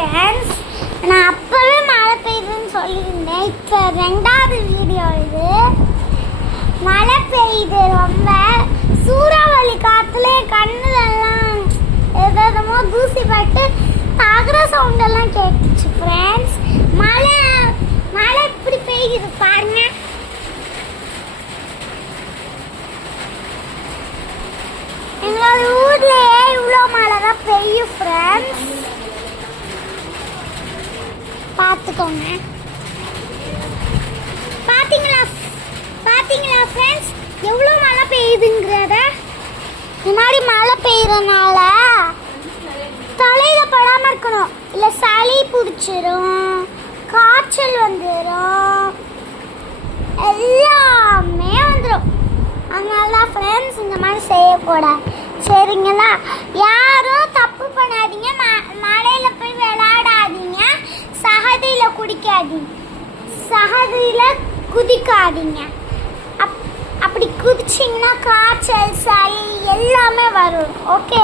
Friends, நான் அப்போவே மழை பெய்யுதுன்னு சொல்லியிருந்தேன். இப்போ ரெண்டாவது வீடியோ இது. மழை பெய்யுது, ரொம்ப சூறாவளி காற்றுல கண்ணுலெல்லாம் எதோ தூசி பட்டு தகர சவுண்டெல்லாம் கேட்டுச்சு ஃப்ரெண்ட்ஸ். மழை மழை இப்படி பெய்யுது பாருங்க. எங்களோட ஊர்லயே இவ்வளோ மழை தான் பெய்யும் ஃப்ரெண்ட்ஸ், பார்த்துக்கோங்க. பார்த்தீங்களா ஃப்ரெண்ட்ஸ் எவ்வளோ மழை பெய்யுதுங்கிறத. இந்த மாதிரி மழை பெய்யறதுனால தலையில் படாமல் இருக்கணும், இல்லை சளி பிடிச்சிரும், காய்ச்சல் வந்துடும், எல்லாமே வந்துடும். அதனால தான் ஃப்ரெண்ட்ஸ் இந்த மாதிரி செய்யக்கூடாது, சரிங்களா? யாரும் தப்பு பண்ணாதீங்க, மழையில் போய் விளையாடாதீங்க, சகதியில் குடிக்காதீங்க, சகதியில் குதிக்காதீங்க. அப்படி குதிச்சிங்கன்னா காய்ச்சல் சளி எல்லாமே வரும். ஓகே.